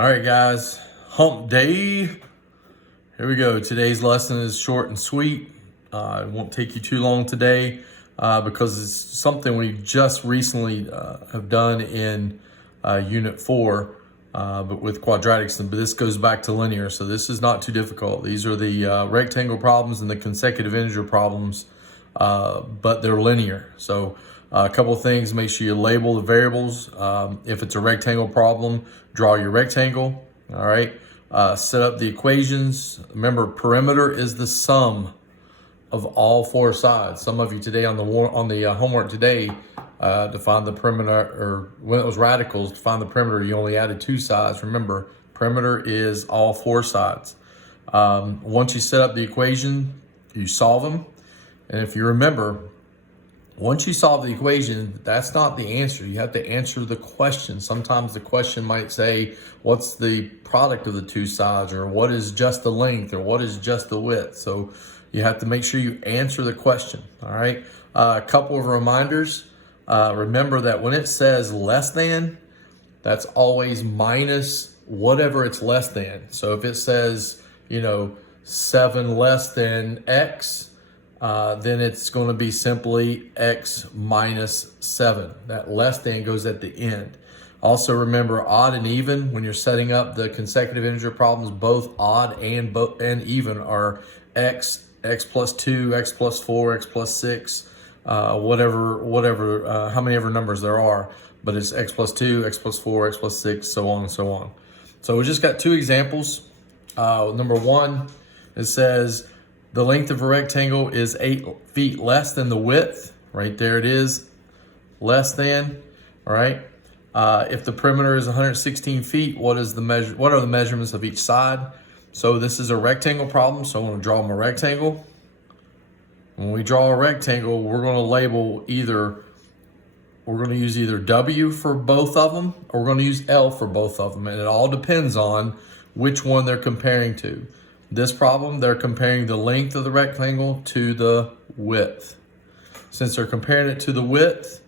All right, guys, hump day. Here we go. Today's lesson is short and sweet. It won't take you too long today because it's something we just recently have done in Unit 4, but with quadratics. But this goes back to linear, so this is not too difficult. These are the rectangle problems and the consecutive integer problems, but they're linear. So a couple of things, make sure you label the variables. If it's a rectangle problem, draw your rectangle, all right? Set up the equations. Remember, perimeter is the sum of all four sides. Some of you today on the homework today, to find the perimeter, or when it was radicals, to find the perimeter, you only added two sides. Remember, perimeter is all four sides. Once you set up the equation, you solve them. And if you remember, once you solve the equation, that's not the answer. You have to answer the question. Sometimes the question might say, what's the product of the two sides, or what is just the length, or what is just the width? So you have to make sure you answer the question, all right? A couple of reminders. Remember that when it says less than, that's always minus whatever it's less than. So if it says, 7 less than X, then it's going to be simply X minus 7. That less than goes at the end. Also remember, odd and even, when you're setting up the consecutive integer problems, both odd and even are X plus 2, X plus 4, X plus 6, whatever, how many ever numbers there are, but it's X plus 2, X plus 4, X plus 6, so on and so on. So we just got two examples. Number one, it says, the length of a rectangle is 8 feet less than the width. Right there it is, less than, all right? If the perimeter is 116 feet, what are the measurements of each side? So this is a rectangle problem, so I'm gonna draw them a rectangle. When we draw a rectangle, we're gonna use either W for both of them, or we're gonna use L for both of them, and it all depends on which one they're comparing to. This problem, they're comparing the length of the rectangle to the width. Since they're comparing it to the width,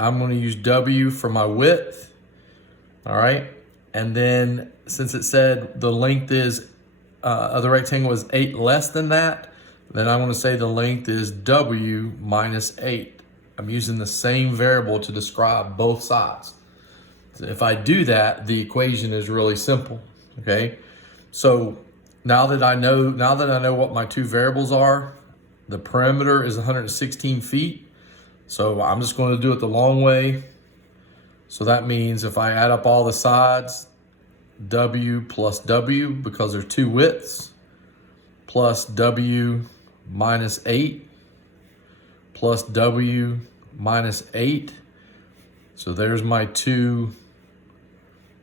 I'm going to use W for my width, all right? And then since it said the length of the rectangle is 8 less than that, then I'm going to say the length is W minus 8. I'm using the same variable to describe both sides. So if I do that, the equation is really simple, okay? So now that I know what my two variables are, the perimeter is 116 feet. So I'm just going to do it the long way. So that means if I add up all the sides, W plus W, because there's two widths, plus W minus 8, plus W minus 8. So there's my two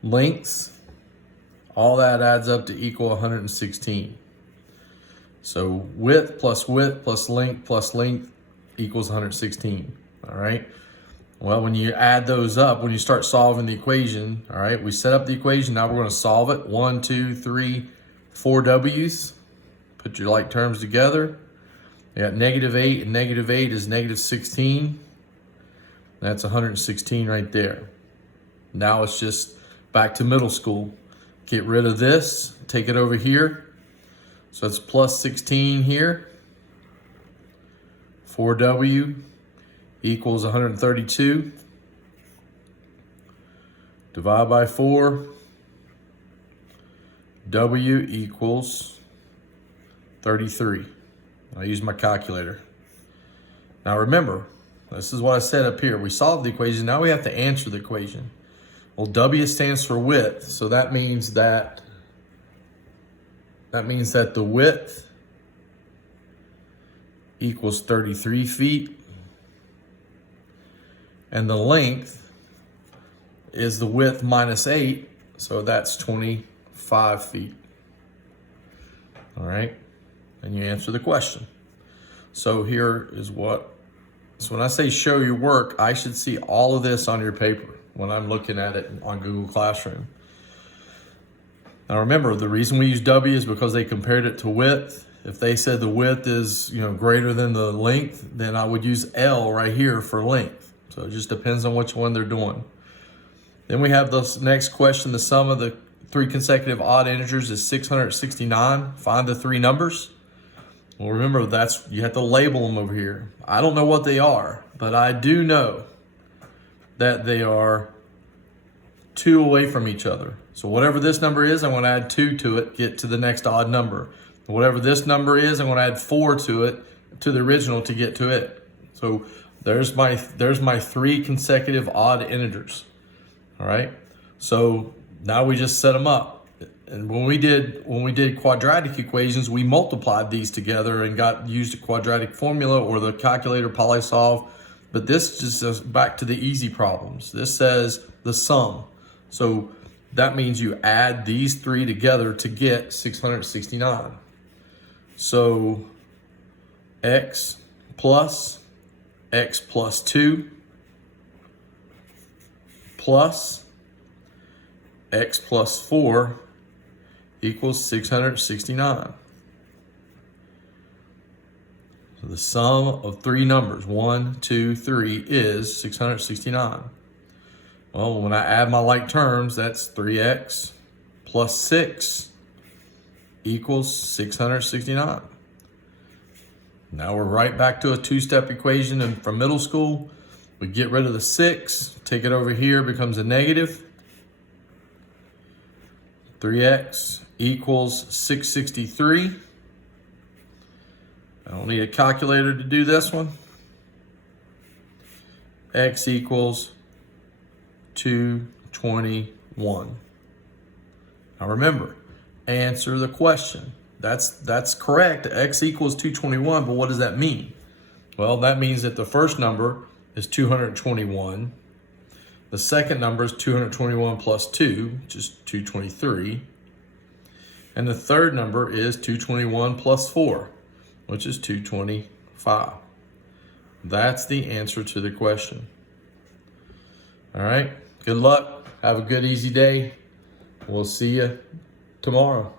lengths. All that adds up to equal 116. So width plus length equals 116, all right? Well, when you add those up, when you start solving the equation, all right, we set up the equation, now we're gonna solve it. 1, 2, 3, 4 W's. Put your like terms together. You got -8, and -8 is -16. That's 116 right there. Now it's just back to middle school. Get rid of this, take it over here. So it's plus 16 here. 4W equals 132. Divide by 4. W equals 33. I use my calculator. Now remember, this is what I said up here. We solved the equation, now we have to answer the equation. Well, W stands for width, so that means that the width equals 33 feet, and the length is the width minus 8, so that's 25 feet. All right, and you answer the question. So here is so when I say show your work, I should see all of this on your paper when I'm looking at it on Google Classroom. Now remember, the reason we use W is because they compared it to width. If they said the width is greater than the length, then I would use L right here for length. So it just depends on which one they're doing. Then we have this next question, the sum of the three consecutive odd integers is 669. Find the three numbers. Well, remember, you have to label them over here. I don't know what they are, but I do know that they are 2 away from each other. So whatever this number is, I'm going to add 2 to it, get to the next odd number. Whatever this number is, I'm going to add 4 to it, to the original, to get to it. So there's my 3 consecutive odd integers. All right. So now we just set them up. And when we did quadratic equations, we multiplied these together and used a quadratic formula or the calculator polysolve. But this just says back to the easy problems. This says the sum. So that means you add these 3 together to get 669. So x plus 2 plus x plus 4 equals 669. So the sum of 3 numbers, 1, 2, 3, is 669. Well, when I add my like terms, that's 3x plus 6 equals 669. Now we're right back to a 2-step equation and from middle school. We get rid of the 6, take it over here, becomes a negative. 3x equals 663. I don't need a calculator to do this one. X equals 221. Now remember, answer the question. That's correct. X equals 221, but what does that mean? Well, that means that the first number is 221. The second number is 221 plus 2, which is 223. And the third number is 221 plus 4, which is 225. That's the answer to the question. All right. Good luck. Have a good, easy day. We'll see you tomorrow.